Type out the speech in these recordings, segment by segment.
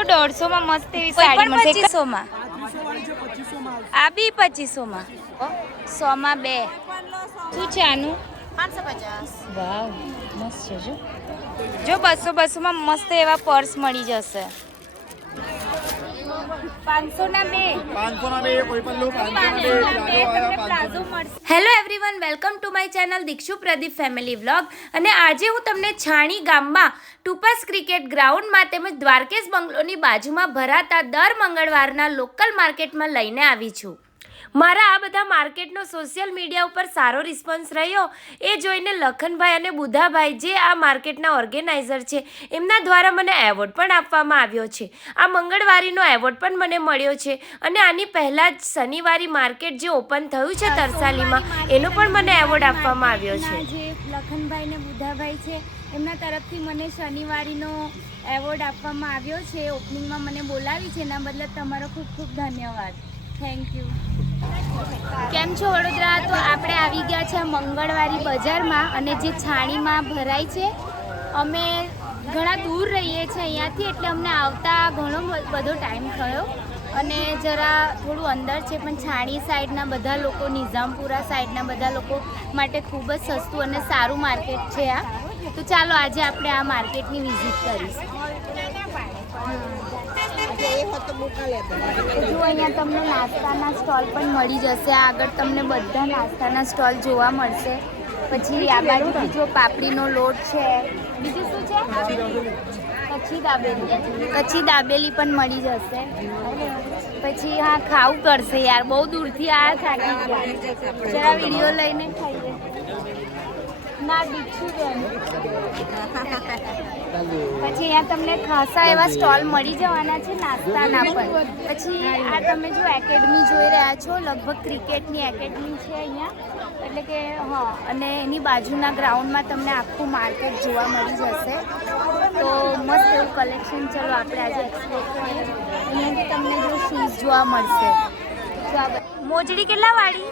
જો દોઢસોમાં મસ્ત એવી સાડી મળશે. પચીસોમાં? આ બી પચીસોમાં સોમાં બે. શું છે આનું? વાવ મસ્ત છે જો. જો બસો બસોમાં મસ્ત એવા પર્સ મળી જશે પાંચસોના બે પાંચસોના બે કોઈ પણ લો પાંચસોના બે પ્લાઝો આવ્યા પાંચસો hello everyone welcome to my channel Dikshu Pradeep family vlog અને આજે હું તમને છાણી ગામમાં ટુપસ ક્રિકેટ ગ્રાઉન્ડમાં તેમજ દ્વારકેશ બંગલોની બાજુમાં ભરાતા દર મંગળવારના લોકલ માર્કેટમાં લઈને આવી છું. મારા આ બધા માર્કેટનો સોશિયલ મીડિયા ઉપર સારો રિસ્પોન્સ રહ્યો. એ જોઈને લખનભાઈ અને બુધાભાઈ જે આ માર્કેટના ઓર્ગેનાઇઝર છે, એમના દ્વારા મને એવોર્ડ પણ આપવામાં આવ્યો છે. આ મંગળવારીનો એવોર્ડ પણ મને મળ્યો છે અને આની પહેલાં જ શનિવારી માર્કેટ જે ઓપન થયું છે તરસાલીમાં, એનો પણ મને એવોર્ડ આપવામાં આવ્યો છે. લખનભાઈ ને બુધાભાઈ છે, એમના તરફથી મને શનિવારીનો એવોર્ડ આપવામાં આવ્યો છે. ઓપનિંગમાં મને બોલાવી છે, એના બદલે તમારો ખૂબ ખૂબ ધન્યવાદ. થેન્ક યુ કેમ છો વડોદરા? તો આપણે આવી ગયા છે મંગળવારી બજારમાં અને જે છાણીમાં ભરાય છે, અમે ઘણા દૂર રહીએ છીએ અહીંયાથી, એટલે અમને આવતા ઘણો બધો ટાઈમ થયો. અને જરા થોડું અંદર છે, પણ છાણી સાઈડના બધા લોકો, નિઝામપુરા સાઈડના બધા લોકો માટે ખૂબ જ સસ્તું અને સારું માર્કેટ છે આ. તો ચાલો આજે આપણે આ માર્કેટની વિઝિટ કરીશું. જો અહીંયા તમને નાસ્તાના સ્ટોલ પણ મળી જશે. આગળ તમને બધા નાસ્તાના સ્ટોલ જોવા મળશે. પછી આ બાજુ જો પાપડીનો લોટ છે. બીજું શું છે? કચ્છી દાબેલી. કચ્છી દાબેલી પણ મળી જશે. પછી હા, ખાવું કરશે યાર. બહુ દૂરથી આ થાકી ગયા જરા વીડિયો લઈને ખાઈએ. ના દીક્ષુ પછી અહીંયા તમને ખાસા એવા સ્ટોલ મળી જવાના છે નાસ્તાના પણ. પછી આ તમે જો એકેડમી જોઈ રહ્યા છો લગભગ ક્રિકેટની એકેડમી છે અહીંયા. એટલે કે હા અને એની બાજુના ગ્રાઉન્ડમાં તમને આખું માર્કેટ જોવા મળી જશે. તો મસ્ત એવું કલેક્શન ચલો આપણે આજે એક્સપ્લોર કરીએ. અહીંયાથી તમને જો શૂઝ જોવા મળશે. મોજડી કેટલા વાળી?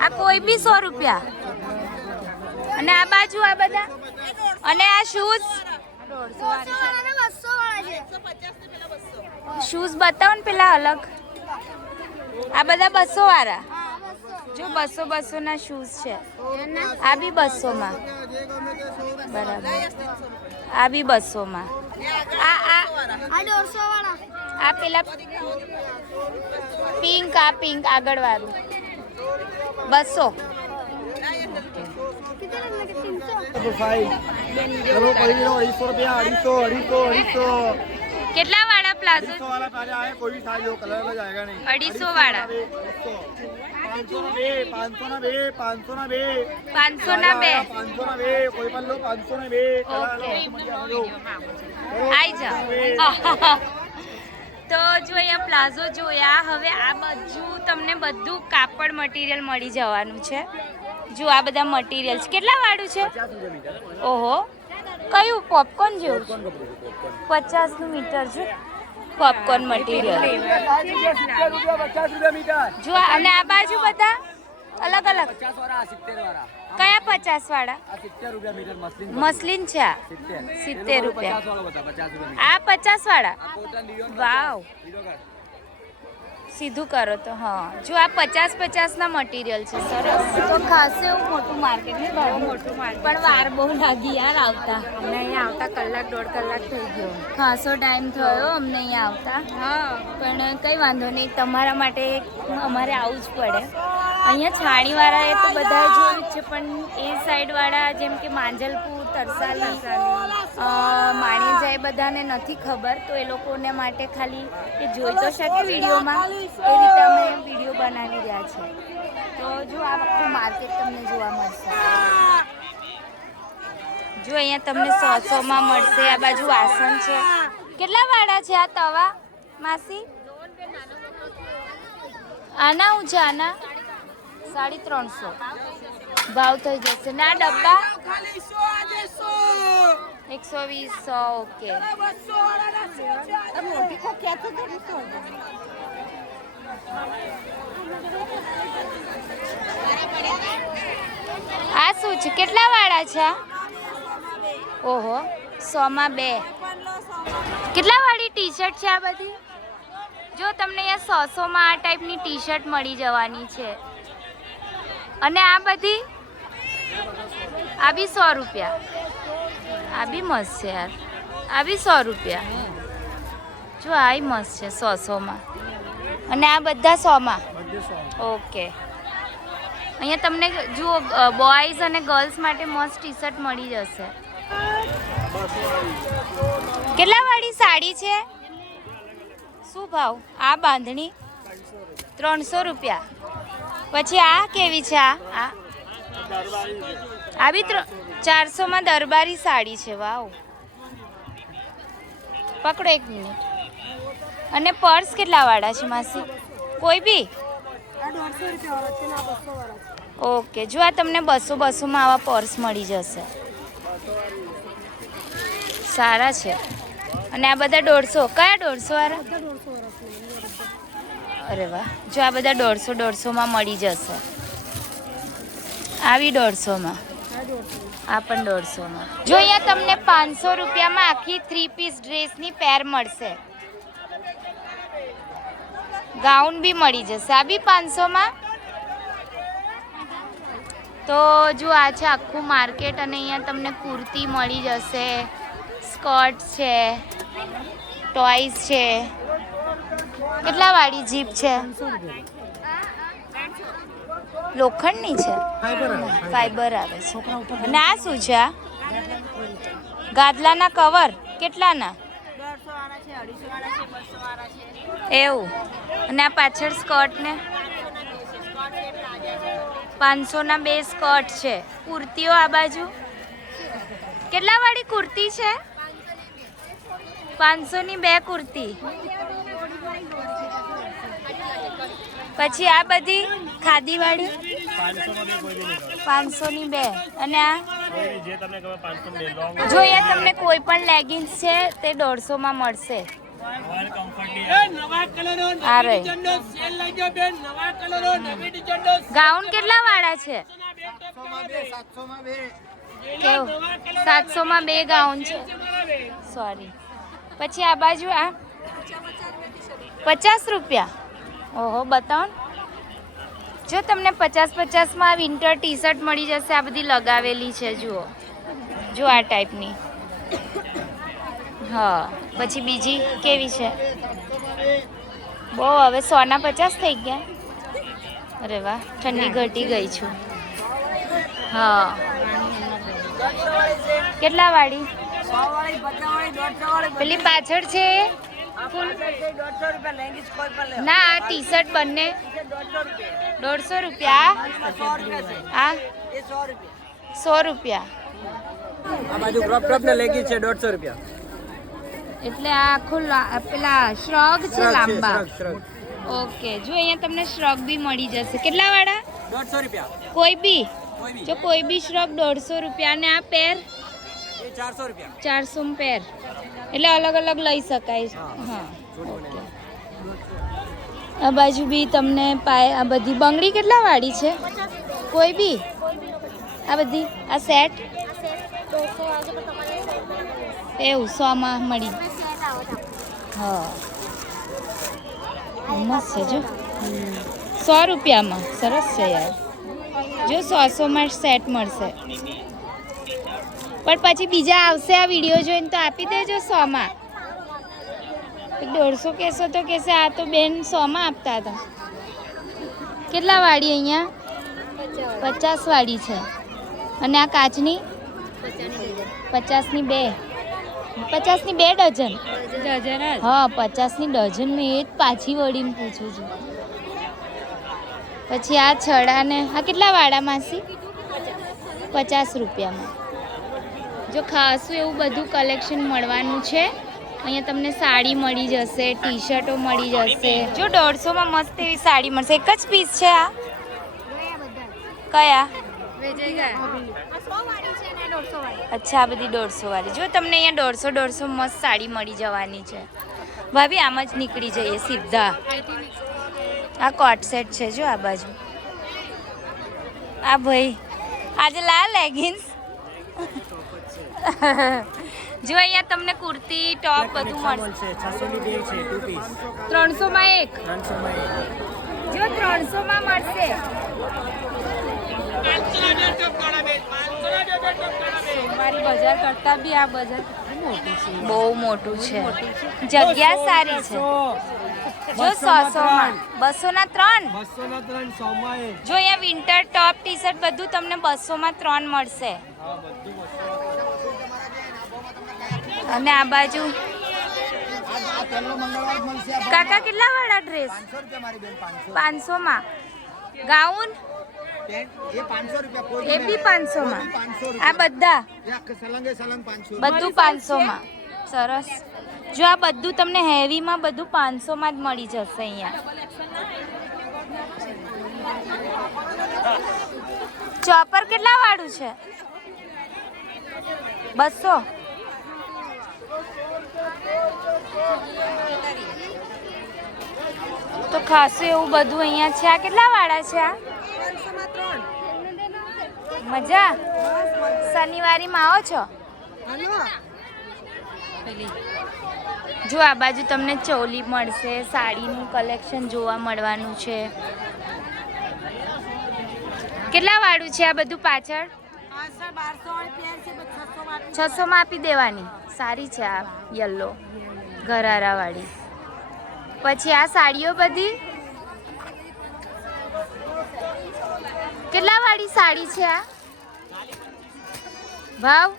આ કોઈ બી સો રૂપિયા. અને આ બાજુ આ બધા. અને આ શૂઝ શૂઝ બતાવો ને પેલા અલગ. આ બધા બસો વાળા જો બસો બસો ના શૂઝ છે. આ બી બસો માં બરાબર. આ બી બસો માં આ આ પેલા પિંક, આ પિંક આગળ વાળું બસો. ચલો કેટલા વાળા પ્લાઝો? કોઈ સાજો અઢીસો વાળા. બે. પાંચસો પાંચસો ના બે તો જો અહીંયા પ્લાઝો જોયા, હવે આ બધું તમને બધું કાપડ મટીરિયલ મળી જવાનું છે. જો આ બધા મટીરિયલ કેટલા વાળું છે? ઓહો. કયું? પોપકોર્ન જેવું પચાસનું મીટર છે. પોપકોર્ન મટીરિયલ જો અને આ બાજુ બધા અલગ અલગ. કયા પચાસ વાળા? મસલિન છે આ. સિત્તેર રૂપિયા. આ પચાસ વાળા. વાવ. સીધું કરો તો હા. જો આ પચાસ પચાસના મટીરિયલ છે સરસ. તો ખાસ એવું મોટું માર્કેટ છે બહુ મોટું માર્કેટ પણ વાર બહુ લાગી યાર આવતા. અમને અહીંયા આવતા કલાક દોઢ કલાક થઈ ગયો. ખાસો ટાઈમ થયો અમને અહીંયા આવતા. હા. પણ કંઈ વાંધો નહીં તમારા માટે અમારે આવવું જ પડે. અહીંયા છાણીવાળા એ તો બધા જોયું છે પણ એ સાઈડવાળા જેમ કે માંજલપુર તરસાલી. અ, માણીજા બધાને નથી ખબર તો એ લોકોને માટે ખાલી એ જોઈ તો શકે વિડીયોમાં. એ રીતે અમે વીડિયો બનાવી રહ્યા છે તો જો આ આખું માર્કેટ તમને જોવા મળશે. જો અહીંયા તમને સો સોમાં મળશે આ બાજુ વાસણ છે. કેટલા વાળા છે આ તવા માસી? આના હું છે આના? સાડી ત્રણસો. ભાવ થઈ જશે. ના ડબ્બા? એકસો વીસ ઓકે. આ શું છે? કેટલા વાળા છે ઓહો, સોમાં બે. કેટલા વાળી ટી શર્ટ છે આ બધી? જો, તમને અહીંયા સો, સોમાં આ ટાઈપની ટી શર્ટ મળી જવાની છે. અને આ બધી? આ બી સો રૂપિયા. આ બી મસ્ત છે યાર. આ બી સો રૂપિયા. જો આ મસ્ત છે સો સોમાં. અને આ બધા સોમાં. ઓકે. અહીંયા તમને જુઓ બોયઝ અને ગર્લ્સ માટે મસ્ત ટી શર્ટ મળી જશે. કેટલા વાળી સાડી છે? શું ભાવ? આ બાંધણી? ત્રણસો રૂપિયા. પછી આ કેવી છે આ? આ? બી બી ચારસોમાં દરબારી સાડી છે વાવ. પકડો એક મિનિટ. અને પર્સ કેટલા વાળા છે માસી? કોઈ બી? ઓકે જો આ તમને બસો બસોમાં આવા પર્સ મળી જશે. સારા છે. અને આ બધા દોઢસો કયા દોઢસો વાળા? અરે વાહ જો આ બધા દોઢસો દોઢસોમાં મળી જશે. આવી દોઢસોમાં. આ પણ દોઢસોમાં. જો અહીંયા તમને પાંચસો રૂપિયામાં આખી થ્રી પીસ ડ્રેસની પેર મળશે. ગાઉન બી મળી જશે. આ બી પાંચસોમાં? તો જો આ છે આખું માર્કેટ અને અહીંયા તમને કુર્તી મળી જશે સ્કર્ટ છે ટોયસ છે. કેટલા વાળી જીપ છે? લોખંડની છે. ફાઈબર આવે છે. અને આ શું છે? આ ગાદલાના કવર? કેટલાના? એવું. અને આ પાછળ સ્કર્ટ ને પાંચસોના બે સ્કર્ટ છે. કુર્તીઓ આ બાજુ? કેટલા વાળી કુર્તી છે? પાંચસોની બે કુર્તી. પછી આ બધી ખાદી વાળી પાંચસોની બે. અને આ જોઈએ તમને કોઈ પણ લેગિન્સ છે, તે દોઢસોમાં મળશે. આ ગાઉન કેટલા વાળા છે? કેવું? સાતસોમાં બે ગાઉન છે. સોરી પછી આ બાજુ આ? પચાસ રૂપિયા. ઓહો, બતાવો. જો તમને પચાસ પચાસમાં વિન્ટર ટી શર્ટ મળી જશે, આ બધી લગાવેલી છે, જુઓ. જો આ ટાઈપની. હા, પછી બીજી કેવી છે? બહુ, હવે સોના પચાસ થઈ ગયા. અરે વાહ, ઠંડી ઘટી ગઈ છું. હા. કેટલા વાળી? પેલી પાછળ છે? ના આ ટી શર્ટ બંને દોઢસો રૂપિયા. આ? સો રૂપિયા આ? બાજુ ક્રોપ ટોપ ને લેગી છે દોઢસો રૂપિયા. એટલે આ આખું પેલા શ્રગ છે લાંબા. ઓકે જો અહીંયા તમને શ્રગ બી મળી જશે. કેટલા વાળા? દોઢસો રૂપિયા. કોઈ બી? જો કોઈ બી શ્રગ દોઢસો રૂપિયા. ને આ પેર? ચારસો રૂપિયા. ચારસો પેર. એટલે અલગ અલગ લઈ શકાય. હા ઓકે. આ બાજુ બી તમને પાય આ બધી બંગડી કેટલા વાળી છે? કોઈ બી? આ બધી આ સેટ? એવું સોમાં મળી. હા. મસ્ત છે જો. સો રૂપિયામાં. સરસ છે યાર. જો સો સોમાં સેટ મળશે. પણ પછી બીજા આવશે આ વીડિયો જોઈને તો આપી દેજો સોમાં. દોઢસો કેસો તો કહેશે આ તો બેન સોમાં આપતા હતા. કેટલા વાળી અહીંયા? પચાસ વાળી છે. અને આ કાચની? પચાસની બે. પચાસની બે ડઝન? હા, પચાસની ડઝન. મેં એ જ પાછી વળીને પૂછું છું. પછી આ છડાને, આ કેટલા વાળા માસી? પચાસ રૂપિયામાં. જો ખાસું એવું બધું કલેક્શન મળવાનું છે અહીંયા તમને સાડી મળી જશે ટી શર્ટો મળી જશે. જો દોઢસોમાં મસ્ત એવી સાડી મળશે. એક જ પીસ છે આ? કયા? અચ્છા આ બધી દોઢસો વાળી. જો તમને અહીંયા દોઢસો દોઢસો મસ્ત સાડી મળી જવાની છે. ભાભી આમ જ નીકળી જઈએ સીધા. આ કોટ સેટ છે જો આ બાજુ. આ ભાઈ આજે લા લેગિન્સ જો અહીંયા તમને કુર્તી ટોપ બધું મળશે. ત્રણસો માં એક? જો ત્રણસોમાં મળશે. મારી બજાર કરતા બી આ બજાર બહુ મોટું છે. જગ્યા સારી છે. જો બસો ના ત્રણ. બસો ના ત્રણ સો માં જો અહીંયા વિન્ટર ટોપ ટી શર્ટ બધું તમને બસોમાં ત્રણ મળશે. અને આ બાજુ કાકા કેટલા વાળા ડ્રેસ પાંચસો પાંચસો પાંચસોમાં. ગાઉન? એ પાંચસો બી પાંચસોમાં. માં આ બધા? સલંગ પાંચસો બધું પાંચસોમાં. સરસ. જો આ બધું તમને હેવીમાં બધું પાંચસોમાં જ મળી જશે અહીંયા. ચોપર કેટલા વાળું છે? બસો. તો ખાસું એવું બધું અહીંયા છે. આ કેટલા વાળા છે આ? મજા? શનિવારીમાં આવો છો? જો આ બાજુ તમને ચોલી મળશે, સાડીનું કલેક્શન જોવા મળવાનું છે. કેટલા વાળું છે આ બધું પાછળ? છસો માં આપી દેવાની. સારી છે આ યલો ગરારા વાળી પછી આ સાડીઓ બધી? કેટલા વાળી સાડી છે આ? ભાવ?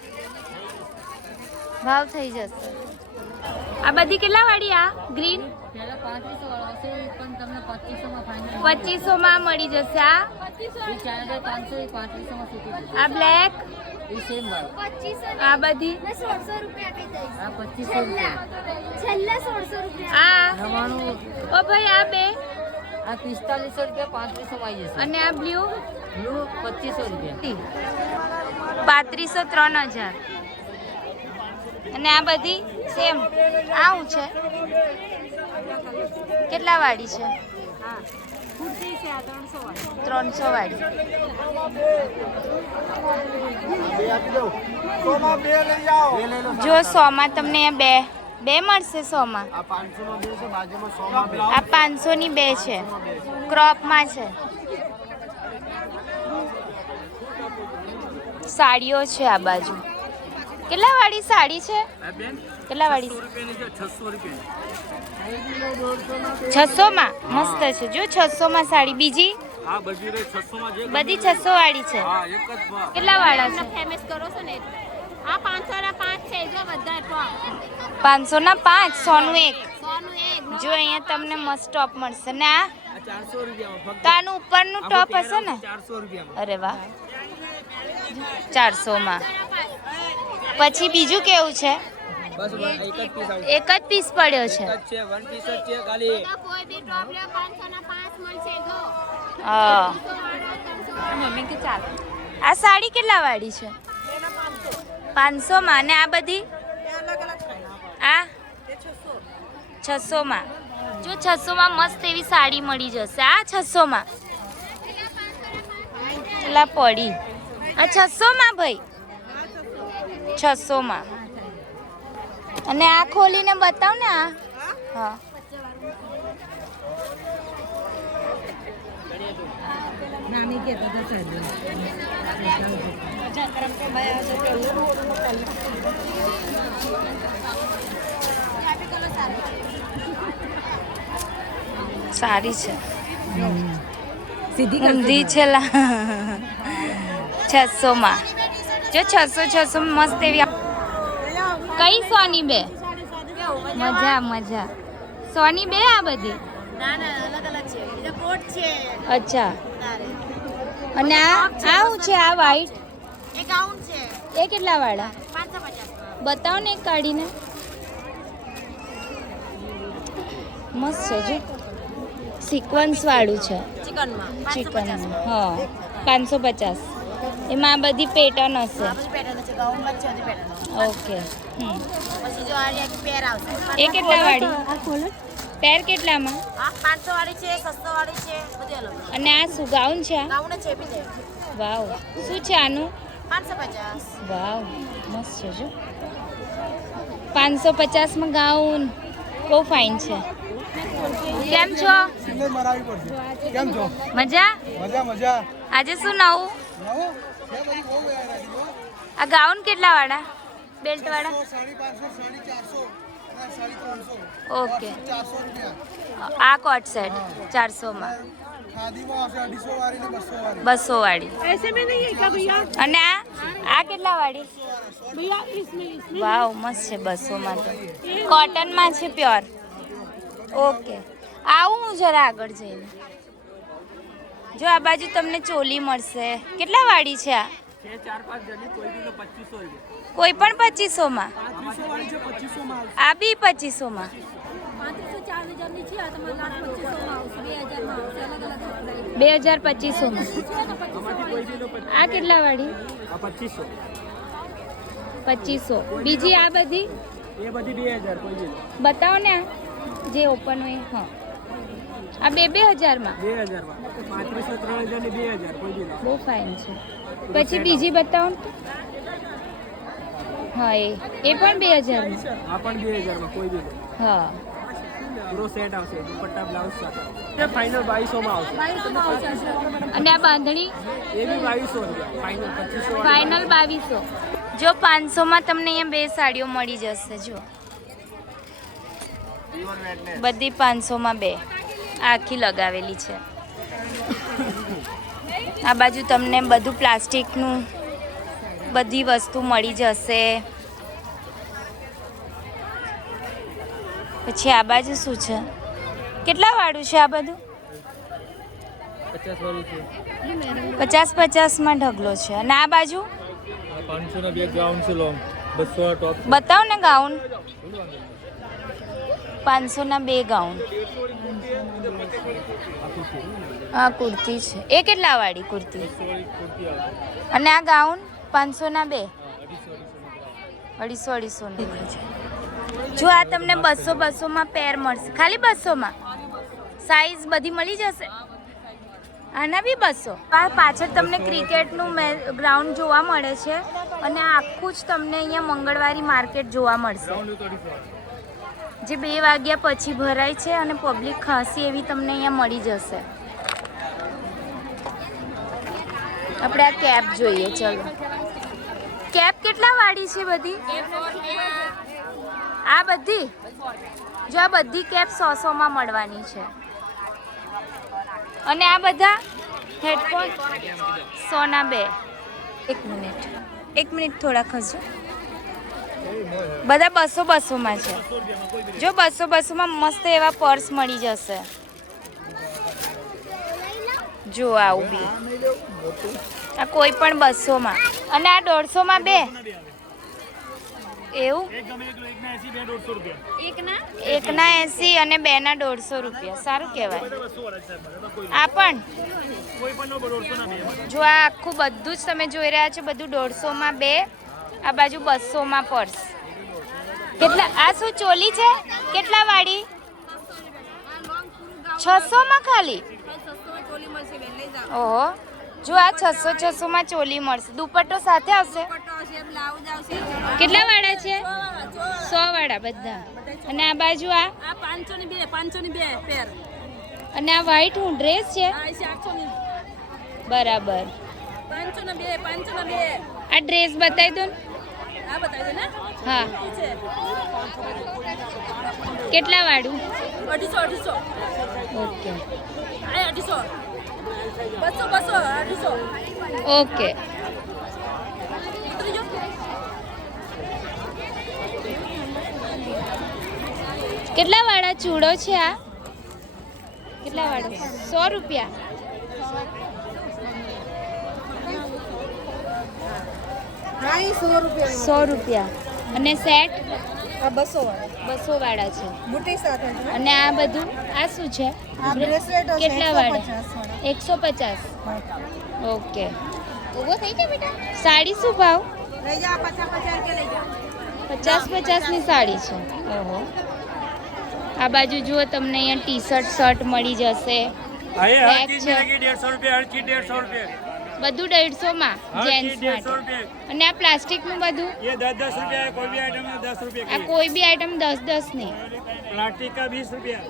ભાવ થઈ જશે. આ બધી કેટલા વાળી આ? ગ્રીન? પચીસો માં મળી જશે આ? આ બ્લેક આ બધી? આ ઓ ભાઈ આ બે? આ પિસ્તાલીસો રૂપિયા પાંત્રીસો માં આવી જશે. અને આ બ્લુ? બ્લુ પચીસો રૂપિયા. પાંત્રીસો ત્રણ હજાર. અને આ બધી? સેમ આવું છે? કેટલા વાળી છે? આ ત્રણસો વાળી. જો સોમાં તમને બે બે મળશે સોમાં? આ પાંચસો ની બે છે. ક્રોપમાં છે. સાડીઓ છે આ બાજુ. કેટલા વાળી સાડી છે? કેટલા વાળી? છસો માં મસ્ત છે. જો છસો માં સાડી. બીજી? બધી છસો માં જે બધી છસો વાળી છે. હા એક જ ભાવ. કેટલા વાળા છે? ફેમસ કરો છો ને આ પાંચસો ના પાંચ છે જો બધા પાંચસો ના પાંચ સોનું એક. જો અહીંયા તમને મસ્ત ટોપ મળશે. ને આ? તો આનું ઉપરનું ટોપ હશે ને? અરે વાહ. ચારસો માં પછી બીજું કેવું છે? એક જ પીસ આવશે. એક જ પીસ પડ્યો છે. એક જ છે વન પીસ જ છે ખાલી. કોઈ બી ટોપ લે પાંચસો ના પાંચ મળશે જો. હા. મમ્મી કે ચાલ આ સાડી કેટલા વાળી છે? પાંચસો માં. અને આ બધી? આ? છસો માં જો છસો માં મસ્ત એવી સાડી મળી જશે. આ છસો માં પડી. આ છસો માં ભાઈ? છસો માં અને આ ખોલીને બતાવ ને આ. હા. નાની કે તો સારી છે. સીધી ઊંધી છે. લા. છસો માં. જો છસો છસો મસ્ત એવી કઈ સોની બે? મજા મજા. સોની બે આ બધી? અચ્છા. અને આ આ છે. આ વાઈટ એ કેટલા વાળા? બતાવો ને એક કાઢીને. મસ્ત છે જો. સિક્વન્સ વાળું છે. ચિકન હા પાંચસો પચાસ. એમાં આ બધી પેટર્ન હશે. ઓકે. હમ. પછી જો આ એક પેર આવશે. એ કેટલા વાળી? પેર કેટલામાં? આ પાંચસો વાળી છે 600 વાળી છે બધી અલગ અને આ શું ગાઉન છે આ? ગાઉન છે બી વાવ. શું છે આનું? પાંચસો પચાસ. વાવ મસ્ત છે જો. પાંચસો પચાસમાં ગાઉન. બહુ ફાઇન છે. કેમ છો? સિલે મરાવી પડશે. કેમ છો? મજા? મજા મજા. આજે શું નવું? આ ગાઉન કેટલા વાળા? બેલ્ટ વાળા ઓકે. આ કોટ સેટ ચારસો માં બસો વાળી અને આ? આ કેટલા વાળી વાવ મસ્ત છે બસો માં તો. કોટનમાં છે પ્યોર. ઓકે. આવું હું જરા આગળ જઈને. જો આ બાજુ તમને ચોલી મળશે. કેટલા વાળી છે આ? ચાર પાંચ જણી કોઈ પચીસો રૂપિયા કોઈ પણ પચીસોમાં. આ બી પચીસોમાં. બે હજાર પચીસોમાં. આ કેટલા વાળી? પચીસો. બીજી આ બધી? બતાવો ને જે ઓપન હોય હા. આ બે બે હજારમાં? બહુ ફાઇન છે. પછી બીજી બતાવો. હા એ. એ પણ બે હજારમાં આ પણ બે હજારમાં કોઈ બી હા. પૂરો સેટ આવશે દુપટ્ટા બ્લાઉઝ સાથે ફાઇનલ બાવીસોમાં આવશે. અને આ બાંધણી? એ બી બાવીસો ફાઇનલ પચીસો ફાઇનલ બાવીસો. જો પાંચસોમાં તમને અહીંયા બે સાડીઓ મળી જશે જો. બધી પાંચસોમાં બે. આખી લગાવેલી છે. આ બાજુ તમને બધું પ્લાસ્ટિકનું બધી વસ્તુ મળી જશે. પછી આ બાજુ શું છે? કેટલા વાળું છે આ બધું? પચાસ પચાસ પચાસમાં ઢગલો છે. અને આ બાજુ? પાંચસો ના બતાવો ને ગાઉન પાંચસોના બે ગાઉન આ કુર્તી છે. એ કેટલા વાળી કુર્તી? અને આ ગાઉન પાંચસોના બે? અઢીસો અઢીસો. જો આ તમને બસો, બસોમાં પેર મળશે. ખાલી બસોમાં? સાઈઝ બધી મળી જશે? આના બી બસો? આ પાછળ તમને ક્રિકેટનું ગ્રાઉન્ડ જોવા મળે છે અને આખું જ તમને અહીંયા મંગળવારી માર્કેટ જોવા મળશે. જે બે વાગ્યા પછી ભરાય છે અને પબ્લિક ખાસી એવી તમને અહીંયા મળી જશે. આપણે આ કેબ જોઈએ, ચલો. કેબ કેટલા વાળી છે બધી? આ બધી? જો આ બધી કેબ સો સોમાં મળવાની છે. અને આ બધા હેડફોન સોના બે. એક મિનિટ. એક મિનિટ થોડા ખસજો બધા બસો બસોમાં છે. જો બસો બસોમાં મસ્ત એવા પર્સ મળી જશે. જો આવું બી આ કોઈ પણ બસોમાં. અને આ દોઢસોમાં બે. એવું? એકના એસી અને બેના દોઢસો રૂપિયા. સારું કહેવાય. આ પણ? જો આ આખું બધું જ તમે જોઈ રહ્યા છો બધું દોઢસોમાં બે આ બાજુ બસોમાં પર્સ. કેટલા આ શું ચોલી છે? કેટલા વાળી? છસોમાં ખાલી? ઓહો. જો આ છસો છસોમાં ચોલી મળશે. દુપટ્ટો સાથે આવશે? કેટલા વાળા છે? સો વાળા બધા. અને આ બાજુ આ? પાંચસો ની બે પાંચસો ની બે પેર અને આ વ્હાઈટ હું ડ્રેસ છે? બરાબર. પાંચસો ને બે પાંચસો ને બે આ ડ્રેસ બતાવી દો ને. હા. કેટલા વાળું? અઢીસો અઢીસો. ઓકે. અઢીસો. બસો બસો અઢીસો ઓકે. કેટલા વાળા ચૂડો છે આ? કેટલા વાળો? સો રૂપિયા. સો રૂપિયા. અને સેટ? આ બસો બસો વાળા છે. બુટી સાથે અને આ બધું આ શું છે? આ બ્રેસલેટ કેટલા વાળા? એકસો પચાસ. ઓકે. ઊભો થઈ જાય બેટા. સાડી શું ભાવ? પચાસ રૂપિયા પચાસની સાડી છે. ઓહો. આ બાજુ જુઓ તમને અહીંયા ટી શર્ટ શર્ટ મળી જશે. હર Bag બધું દેડસોમાં જેન્ટ્સ માટે. અને આ પ્લાસ્ટિકનું બધું? એ દસ દસ રૂપિયા કોઈ બી આઈટમ દસ રૂપિયા આ કોઈ બી આઈટમ દસ દસની પ્લાસ્ટિક કા વીસ રૂપિયા.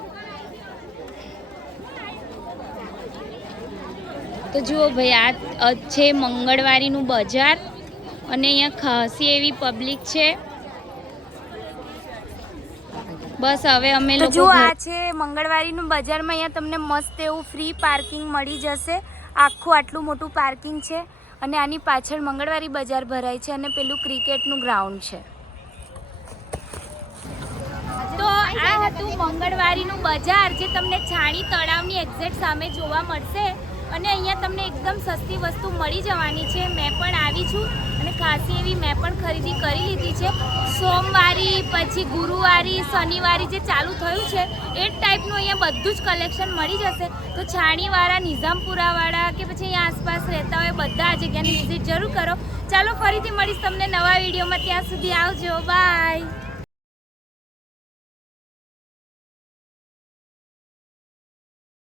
તો જુઓ ભાઈ આ છે મંગળવારીનું બજાર અને અહીંયા ખાસી એવી પબ્લિક છે. બસ હવે અમે લોકો જો આ છે મંગળવારીનું બજારમાં અહીંયા તમને મસ્ત એવું ફ્રી પાર્કિંગ મળી જશે. આખું આટલું મોટું પાર્કિંગ છે અને આની પાછળ મંગળવારી બજાર ભરાય છે અને પેલું ક્રિકેટનું ગ્રાઉન્ડ છે. તો આ હતું મંગળવારીનું બજાર જે તમને છાણી તળાવની એક્ઝેક્ટ સામે જોવા મળશે અને અહીંયા તમને એકદમ સસ્તી વસ્તુ મળી જવાની છે. મેં પણ આવી છું. અને ખાસી એવી મેં પણ ખરીદી કરી લીધી છે. સોમવારી પછી ગુરુવારી, શનિવારી જે ચાલુ થયું છે, એ જ ટાઈપનું અહીંયા બધું જ કલેક્શન મળી જશે. તો છાણીવાળા, નિઝામપુરાવાળા કે પછી અહીંયા આસપાસ રહેતા હોય બધા આ જગ્યાની વિઝિટ જરૂર કરો. ચાલો ફરીથી મળીશ તમને નવા વિડીયોમાં. ત્યાં સુધી આવજો. બાય